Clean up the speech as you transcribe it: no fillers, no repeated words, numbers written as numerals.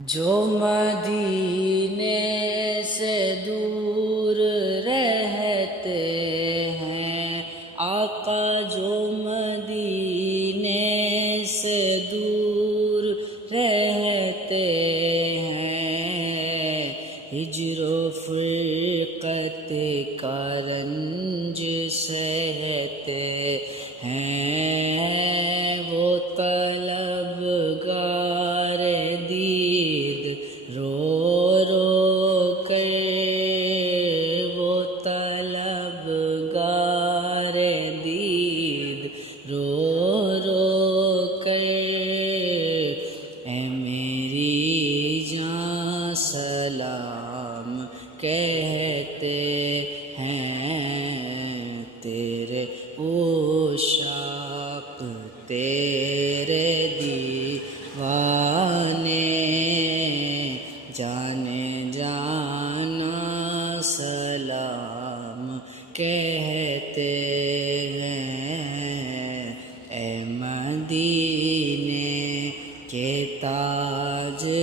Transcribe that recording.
جو مدینے سے دور رہتے ہیں آقا، جو مدینے سے دور رہتے ہیں، ہجر و فرقت کا رنج سہتے ہیں، وہ طلبگار دید رو رو کر، وہ طلبگار دید رو رو کر، اے میری جان سلام کہتے ہیں، تیرے عشاق تیرے دیوانے جانے جانا سلام کہتے ہیں، اے مدینے کے تاجدار